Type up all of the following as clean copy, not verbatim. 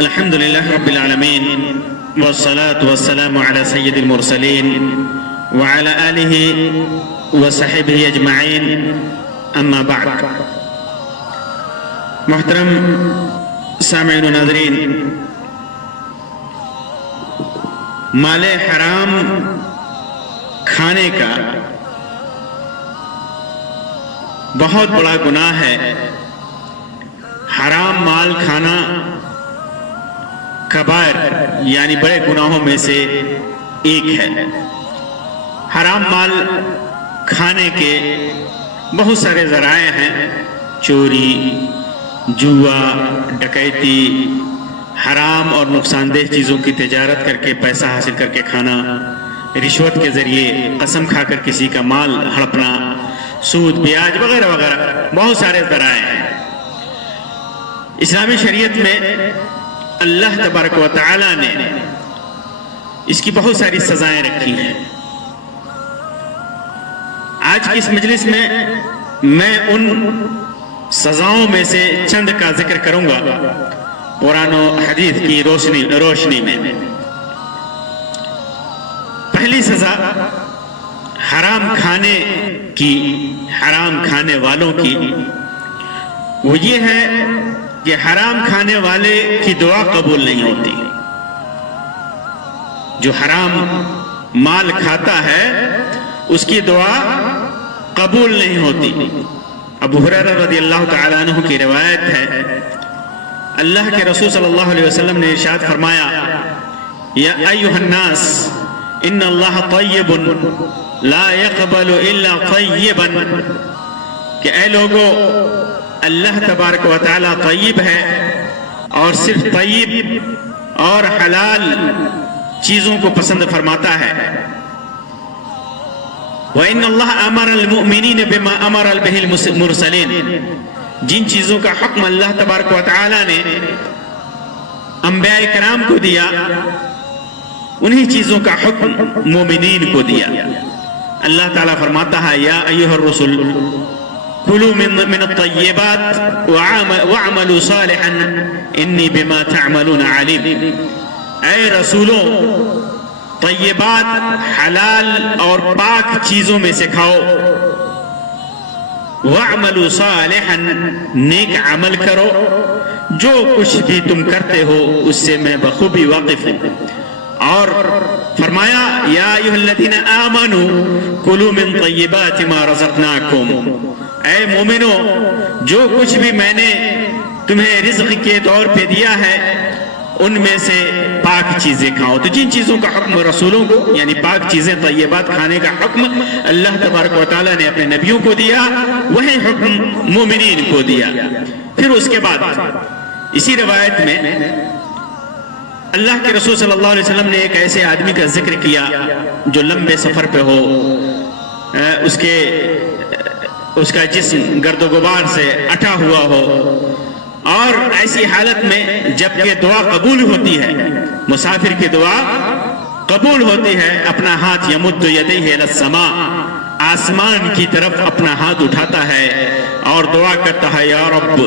الحمد لله رب العالمين والصلاة والسلام على سيد المرسلين وعلى آله وصحبه أجمعين أما بعد. محترم سامعین و ناظرین، مال حرام کھانے کا بہت بڑا گناہ ہے. حرام مال کھانا کبائر یعنی بڑے گناہوں میں سے ایک ہے. حرام مال کھانے کے بہت سارے ذرائع ہیں: چوری، جوا، ڈکیتی، حرام اور نقصان دہ چیزوں کی تجارت کر کے پیسہ حاصل کر کے کھانا، رشوت کے ذریعے قسم کھا کر کسی کا مال ہڑپنا، سود، بیاج وغیرہ وغیرہ بہت سارے ذرائع ہیں. اسلامی شریعت میں اللہ تبارک و تعالی نے اس کی بہت ساری سزائیں رکھی ہیں. آج کی اس مجلس میں ان سزاؤں میں سے چند کا ذکر کروں گا قرآن و حدیث کی روشنی میں. پہلی سزا حرام کھانے کی، حرام کھانے والوں کی، وہ یہ ہے کہ حرام کھانے والے کی دعا قبول نہیں ہوتی. جو حرام مال کھاتا ہے اس کی دعا قبول نہیں ہوتی. ابو ہریرہ رضی اللہ تعالیٰ عنہ کی روایت ہے، اللہ کے رسول صلی اللہ علیہ وسلم نے ارشاد فرمایا: یا ایھا الناس ان اللہ طیب لا يقبل الا طیبا، کہ اے لوگو، اللہ تبارک و تعالیٰ طیب ہے اور صرف طیب اور حلال چیزوں کو پسند فرماتا ہے. وَإِنَّ اللَّهَ أَمَرَ الْمُؤْمِنِينَ بِمَا أَمَرَ بِهِ الْمُرْسَلِينَ، جن چیزوں کا حکم اللہ تبارک و تعالیٰ نے انبیاء کرام کو دیا، انہی چیزوں کا حکم مومنین کو دیا. اللہ تعالیٰ فرماتا ہے: یا ایھا الرسل کلوا من الطیبات وَاعْمَلُوا صَالِحًا إِنِّي بِمَا تَعْمَلُونَ عَلِيمٌ. اے رسولوں، طیبات، حلال اور پاک چیزوں میں سے کھاؤ. وَاعْمَلُوا صَالِحًا، نیک عمل کرو، جو کچھ بھی تم کرتے ہو اس سے میں بخوبی واقف ہوں. اور فرمایا: یا ایھا الذین آمنوا کلوا من طیبات ما رزقناکم، اے مومنو، جو کچھ بھی میں نے تمہیں رزق کے طور پہ دیا ہے ان میں سے پاک چیزیں کھاؤ. تو جن چیزوں کا حکم رسولوں کو یعنی پاک چیزیں، طیبات کھانے کا حکم اللہ تبارک و تعالیٰ نے اپنے نبیوں کو دیا، وہی حکم مومنین کو دیا. پھر اس کے بعد اسی روایت میں اللہ کے رسول صلی اللہ علیہ وسلم نے ایک ایسے آدمی کا ذکر کیا جو لمبے سفر پہ ہو، اس کا جسم گرد و غبار سے اٹھا ہوا ہو، اور ایسی حالت میں جبکہ دعا قبول ہوتی ہے، مسافر کی دعا قبول ہوتی ہے، اپنا ہاتھ یمد یدیہ الی السماء، آسمان کی طرف اپنا ہاتھ اٹھاتا ہے اور دعا کرتا ہے: یا رب،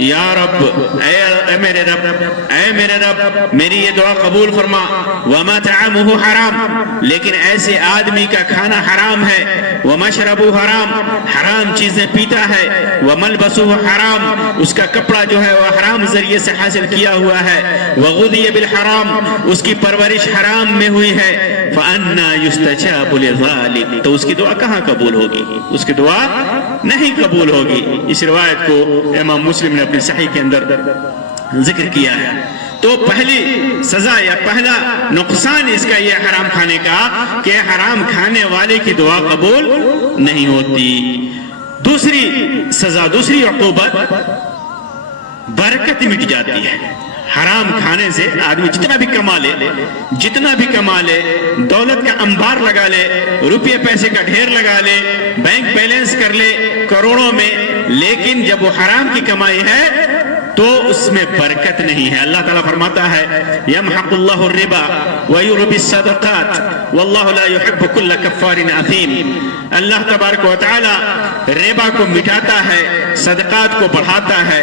یا رب، اے میرے رب، اے میرے رب، میری یہ دعا قبول فرما. وما طعامہ حرام، لیکن ایسے آدمی کا کھانا حرام ہے. ومشربہ حرام، حرام چیزیں پیتا ہے. وملبسہ حرام، اس کا کپڑا جو ہے وہ حرام ذریعے سے حاصل کیا ہوا ہے. وغذی بالحرام، اس کی پرورش حرام میں ہوئی ہے. فأنا يستجاب لذلك، تو اس کی دعا کہاں قبول ہوگی؟ اس کی دعا نہیں قبول ہوگی. اس روایت کو امام مسلم نے اپنی صحیح کے اندر ذکر کیا ہے. تو پہلی سزا یا پہلا نقصان اس کا یہ حرام کھانے کا کہ حرام کھانے والے کی دعا قبول نہیں ہوتی. دوسری سزا، دوسری عقوبت، برکت مٹ جاتی ہے. حرام کھانے سے آدمی جتنا بھی کما لے، دولت کا انبار لگا لے، روپے پیسے کا ڈھیر لگا لے، بینک بیلنس کر لے کروڑوں میں، لیکن جب وہ حرام کی کمائی ہے تو اس میں برکت نہیں ہے. اللہ تعالیٰ فرماتا ہے: یمحق اللہ الربا ویربی الصدقات واللہ لا يحب كل کفار اثیم. اللہ تبارک و تعالیٰ ربا کو مٹاتا ہے، صدقات کو بڑھاتا ہے،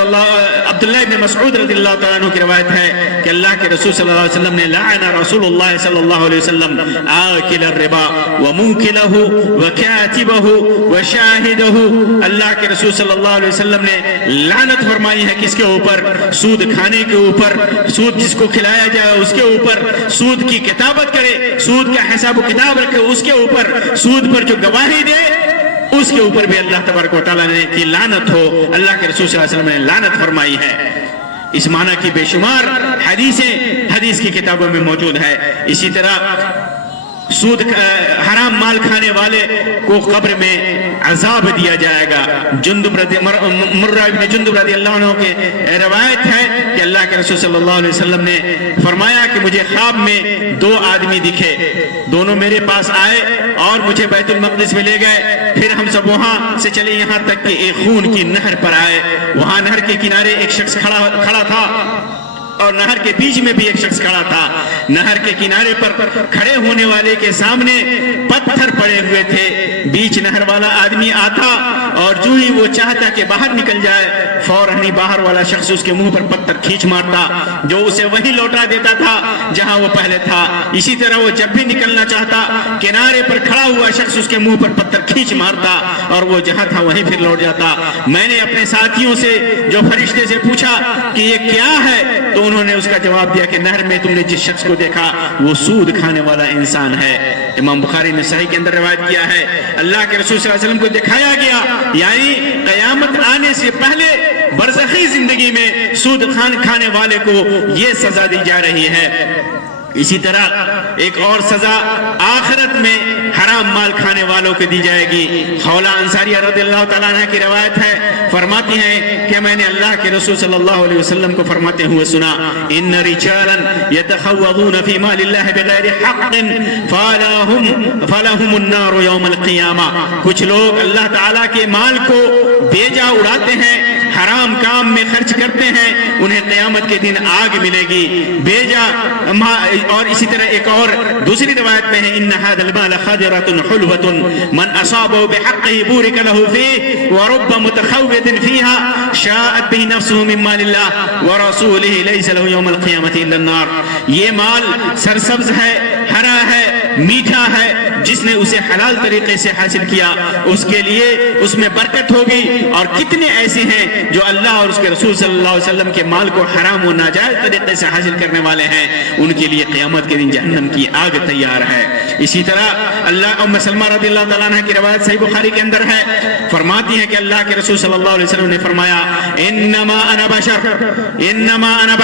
عبداللہ ابن مسعود رضی اللہ تعالیٰ عنہ کی روایت ہے کہ اللہ کے رسول صلی اللہ علیہ وسلم نے لعن رسول اللہ صلی اللہ علیہ وسلم آکل الربا وموکلہ وکاتبہ وشاہدہ. اللہ کے رسول صلی اللہ علیہ وسلم نے لعنت فرمائی ہے کس کے اوپر؟ سود کھانے کے اوپر، سود جس کو کھلایا جائے اس کے اوپر، سود کی کتابت کرے، سود کا حساب و کتاب رکھے اس کے اوپر، سود پر جو گواہی دے اس کے اوپر بھی اللہ تبارک و تعالیٰ نے کی لعنت ہو. اللہ کے رسول صلی اللہ علیہ وسلم نے لعنت فرمائی ہے. اس معنی کی بے شمار حدیثیں حدیث کی کتابوں میں موجود ہے. اسی طرح سود حرام مال کھانے والے کو قبر میں عذاب دیا جائے گا. مرہ ابن جندب رضی اللہ عنہ کے روایت ہے کہ اللہ کے رسول صلی اللہ علیہ وسلم نے فرمایا کہ مجھے خواب میں 2 آدمی دکھے، دونوں میرے پاس آئے اور مجھے بیت المقدس میں لے گئے. پھر ہم سب وہاں سے چلے یہاں تک کہ ایک خون کی نہر پر آئے. وہاں نہر کے کنارے ایک شخص کھڑا تھا اور نہر کے بیچ میں بھی ایک شخص کھڑا تھا. نہر کے کنارے پر کھڑے ہونے والے کے سامنے پتھر پڑے ہوئے تھے. بیچ نہر والا آدمی آتا اور جو ہی وہ چاہتا کہ باہر نکل جائے، فوراً ہی باہر والا شخص اس کے منہ پر پتھر کھینچ مارتا جو اسے وہی لوٹا دیتا تھا جہاں وہ پہلے تھا. اسی طرح وہ جب بھی نکلنا چاہتا کنارے پر کھڑا ہوا شخص اس کے منہ پر پتھر کھینچ مارتا اور وہ جہاں تھا وہیں پھر لوٹ جاتا. میں نے اپنے ساتھیوں سے جو فرشتے سے پوچھا کہ یہ کیا ہے تو انہوں نے اس کا جواب دیا کہ نہر میں تم نے جس شخص کو دیکھا وہ سود کھانے والا انسان ہے. امام بخاری نے صحیح کے اندر روایت کیا ہے اللہ کے رسول صلی اللہ علیہ وسلم کو دکھایا گیا، یعنی قیامت آنے سے پہلے برزخی زندگی میں سود کھانے والے کو یہ سزا دی جا رہی ہے. اسی طرح ایک اور سزا آخرت میں حرام مال کھانے والوں کو دی جائے گی. خولہ انصاریہ رضی اللہ تعالیٰ عنہ کی روایت ہے، فرماتی ہیں کہ میں نے اللہ کے رسول صلی اللہ علیہ وسلم کو فرماتے ہوئے سنا ان رجالا يتخوضون في مال الله بغیر حق فلهم النار يوم القیامہ. کچھ لوگ اللہ تعالیٰ کے مال کو بیجا اڑاتے ہیں، حرام کام میں خرچ کرتے ہیں، انہیں قیامت کے دن آگ ملے گی بیجا. اور اسی طرح ایک اور دوسری روایت میں ہے ان هذا المال خضرة حلوة من اصابه بحقه بورك له فيه ورب متخوض فيها شاءت به نفسه من مال الله ورسوله ليس له يوم القيامة الا النار. یہ مال سرسبز ہے، ہرا ہے، میٹھا ہے، جس نے اسے حلال طریقے سے حاصل کیا اس کے لیے اس میں برکت ہوگی. اور کتنے ایسے ہیں جو اللہ اور اس کے رسول صلی اللہ علیہ وسلم کے مال کو حرام و ناجائز طریقے سے حاصل کرنے والے ہیں، ان کے لیے قیامت کے دن جہنم کی آگ تیار ہے. اسی طرح اللہ ام سلمہ رضی اللہ تعالیٰ عنہ کی روایت صحیح بخاری کے اندر ہے، فرماتی ہیں کہ اللہ کے رسول صلی اللہ علیہ وسلم نے فرمایا انما انا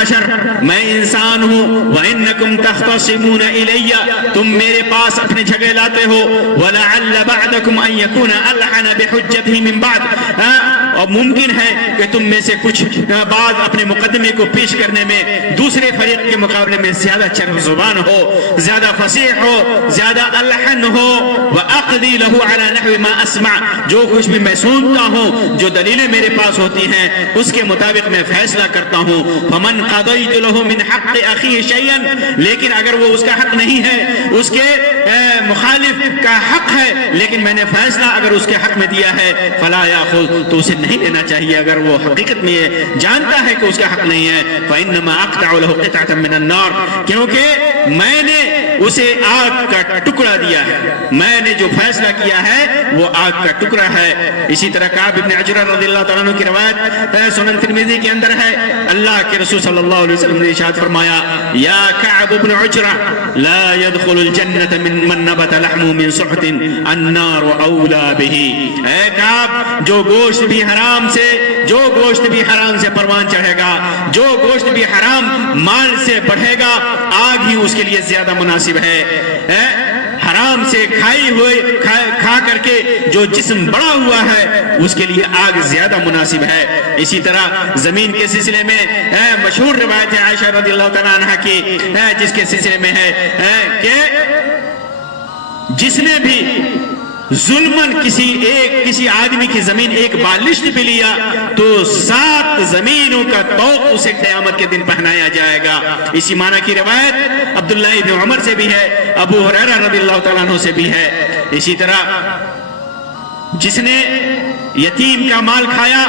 بشر، میں انسان ہوں، وانکم تختصمون الی، تم میرے پاس اپنے جھگڑے لاتے ہو، ولعل بعدکم ان یکون الحن بحجته من بعد، اور ممکن ہے کہ تم میں سے کچھ بعض اپنے مقدمے کو پیش کرنے میں دوسرے فریق کے مقابلے میں زیادہ چرب زبان ہو، زیادہ فصیح ہو، زیادہ الحن ہو. وَأَقْضِي لَهُ عَلَى نَحْوِ مَا أَسْمَعُ، جو کچھ بھی میں سنتا ہوں، جو دلیلیں میرے پاس ہوتی ہیں اس کے مطابق میں فیصلہ کرتا ہوں. فَمَنْ قَضَيْتُ لَهُ مِنْ حَقِّ أَخِيهِ شَيْئًا، لیکن اگر وہ اس کا حق نہیں ہے، اس کے مخالف کا حق ہے، لیکن میں نے فیصلہ اگر اس کے حق میں دیا ہے فَلَا يَأْخُذْ، تو اسے نہیں لینا چاہیے اگر وہ حقیقت میں یہ جانتا ہے کہ اس کا حق نہیں ہے. فَإِنَّمَا أَقْطَعُ لَهُ قِطْعَةً مِّنَ النَّارِ، کیونکہ میں نے اسے آگ کا ٹکڑا دیا ہے، میں نے جو فیصلہ کیا ہے وہ آگ کا ٹکڑا ہے. اسی طرح کعب بن عجرہ رضی اللہ تعالیٰ عنہ کی روایت سنن ترمذی کے اندر ہے، اللہ کے رسول صلی اللہ علیہ وسلم نے ارشاد فرمایا یا کعب بن عجرہ لا يدخل الجنة من نبت لحمه من سحت النار اولا به. اے کعب، جو گوشت بھی حرام سے پروان چڑھے گا، جو گوشت بھی حرام مال سے بڑھے گا، آگ ہی اس کے لیے زیادہ مناسب ہے. حرام سے کھا کر کے جو جسم بڑا ہوا ہے اس کے لیے آگ زیادہ مناسب ہے. اسی طرح زمین کے سلسلے میں مشہور روایت ہے عائشہ رضی اللہ تعالیٰ عنہ کی، جس کے سلسلے میں ہے کہ جس نے بھی ظلمن کسی آدمی کی زمین ایک بالشت پہ لیا تو 7 زمینوں کا طوق اسے قیامت کے دن پہنایا جائے گا. اسی معنی کی روایت عبداللہ ابن عمر سے بھی ہے، ابو ہریرہ رضی اللہ تعالیٰ عنہ سے بھی ہے. اسی طرح جس نے یتیم کا مال کھایا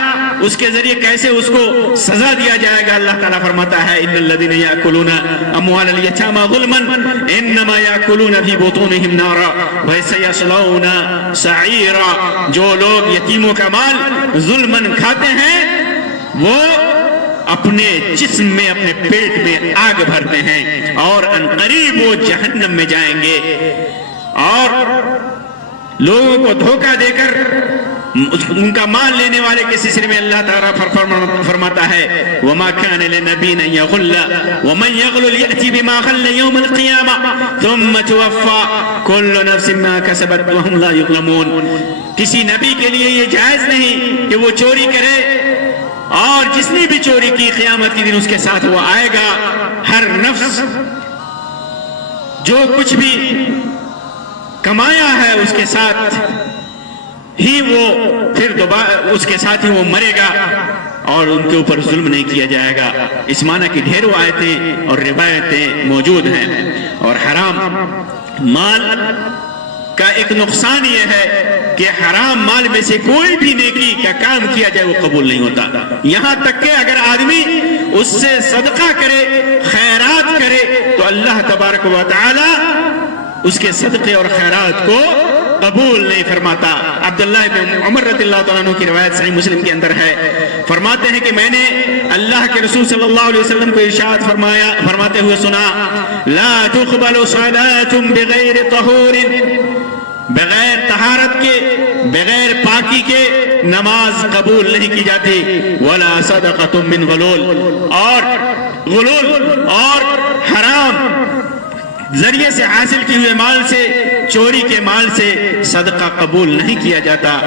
اس کے ذریعے کیسے اس کو سزا دیا جائے گا. اللہ تعالیٰ فرماتا ہے ان الذین یاکلون اموال الیتامی ظلما انما یاکلون فی بطونہم نارا وسیصلون سعیرا. جو لوگ یتیموں کا مال ظلمن کھاتے ہیں وہ اپنے جسم میں اپنے پیٹ میں آگ بھرتے ہیں اور عنقریب وہ جہنم میں جائیں گے. اور لوگوں کو دھوکہ دے کر ان کا مال لینے والے کے سلسلے میں اللہ تعالیٰ فرماتا ہے وَمَا كَانَ لِنَبِيٍّ أَن يَغُلَّ وَمَن يَغْلُلْ يَأْتِ بِمَا غَلَّ يَوْمَ الْقِيَامَةِ ثُمَّ تُوَفَّى كُلُّ نَفْسٍ مَا كَسَبَتْ وَهُمْ لَا يُظْلَمُونَ. کسی نبی کے لیے یہ جائز نہیں کہ وہ چوری کرے، اور جس نے بھی چوری کی قیامت کے دن اس کے ساتھ وہ آئے گا. ہر نفس جو کچھ بھی کمایا ہے اس کے ساتھ ہی وہ پھر دوبارہ اس کے ساتھ ہی وہ مرے گا، اور ان کے اوپر ظلم نہیں کیا جائے گا. اس معنی کی ڈھیروں آیتیں اور روایتیں موجود ہیں. اور حرام مال کا ایک نقصان یہ ہے کہ حرام مال میں سے کوئی بھی نیکی کا کام کیا جائے وہ قبول نہیں ہوتا. یہاں تک کہ اگر آدمی اس سے صدقہ کرے، خیرات کرے، تو اللہ تبارک و تعالی اس کے صدقے اور خیرات کو قبول نہیں فرماتا. عبداللہ بن عمر رضی اللہ تعالیٰ عنہ کی روایت صحیح مسلم کے اندر ہے، فرماتے ہیں کہ میں نے اللہ کے رسول صلی اللہ علیہ وسلم کو ارشاد فرماتے ہوئے سنا لا تقبل صلاة بغیر طہور، بغیر طہارت کے، بغیر پاکی کے نماز قبول نہیں کی جاتی. ولا صدقۃ من غلول، اور غلول اور حرام ذریعے سے حاصل کیے ہوئے مال سے، چوری کے مال سے صدقہ قبول نہیں کیا جاتا.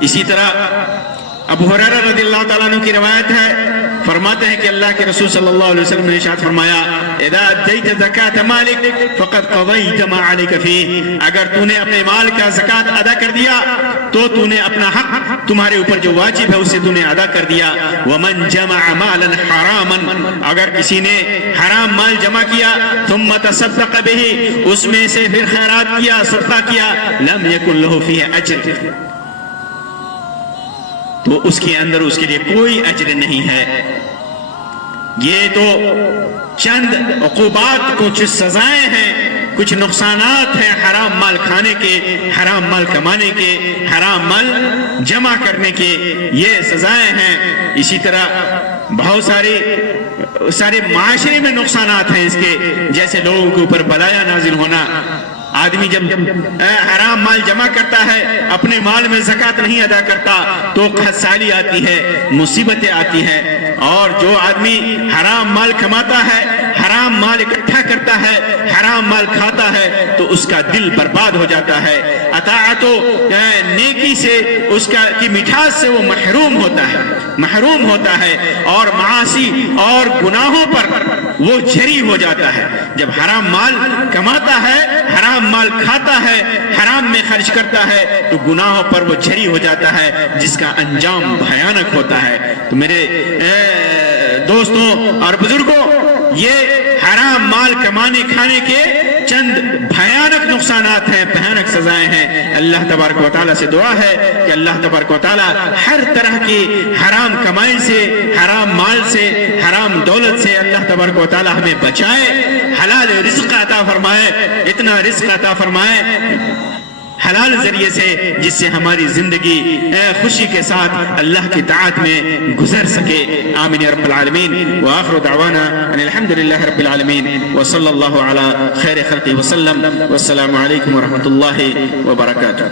اسی طرح ابو ہریرہ رضی اللہ تعالیٰ عنہ کی روایت ہے، فرماتے ہیں کہ اللہ کے رسول صلی اللہ علیہ وسلم نے ارشاد فرمایا اذا ادیت زکاة مالک فقد قضیت ما علیک فیہ، اگر تو نے اپنے مال کا زکوٰۃ ادا کر دیا تو تو نے اپنا حق تمہارے اوپر جو واجب ہے اسے تو نے ادا کر دیا. ومن جمع مالا حراما، اگر کسی نے حرام مال جمع کیا ثم تصدق به، اس میں سے پھر خیرات کیا، صدقہ کیا، لم یکن له فیہ اجر، تو اس کے اندر اس کے لیے کوئی اجر نہیں ہے. یہ تو چند عقوبات، کچھ سزائیں ہیں، کچھ نقصانات ہیں حرام مال کھانے کے، حرام مال کمانے کے، حرام مال جمع کرنے کے، یہ سزائیں ہیں. اسی طرح بہت سارے معاشرے میں نقصانات ہیں اس کے، جیسے لوگوں کے اوپر بلایا نازل ہونا. آدمی جب حرام مال جمع کرتا ہے، اپنے مال میں زکوٰۃ نہیں ادا کرتا تو قحط سالی آتی ہے، مصیبتیں آتی ہیں. اور جو آدمی حرام مال کماتا ہے، حرام مال اکٹھا کرتا ہے، حرام مال کھاتا ہے تو اس کا دل برباد ہو جاتا ہے. اطاعت و نیکی سے، اس کی مٹھاس سے وہ محروم ہوتا ہے اور معاصی اور گناہوں پر وہ جری ہو جاتا ہے. جب حرام مال کماتا ہے، حرام مال کھاتا ہے، حرام میں خرچ کرتا ہے تو گناہوں پر وہ جری ہو جاتا ہے، جس کا انجام بھیانک ہوتا ہے. تو میرے دوستوں اور بزرگوں، یہ حرام مال کمانے کھانے کے چند بھیانک نقصانات ہیں، بھیانک سزائیں ہیں. اللہ تبارک و تعالیٰ سے دعا ہے کہ اللہ تبارک و تعالیٰ ہر طرح کی حرام کمائی سے، حرام مال سے، حرام دولت سے اللہ تبارک و تعالیٰ ہمیں بچائے، حلال رزق عطا فرمائے، اتنا رزق عطا فرمائے حلال ذریعے سے جس سے ہماری زندگی خوشی کے ساتھ اللہ کی طاعت میں گزر سکے. آمین یا رب العالمین. وآخر دعوانا ان الحمدللہ رب العالمین وصلی اللہ علی خیر خلقہ وسلم. والسلام علیکم ورحمۃ اللہ وبرکاتہ.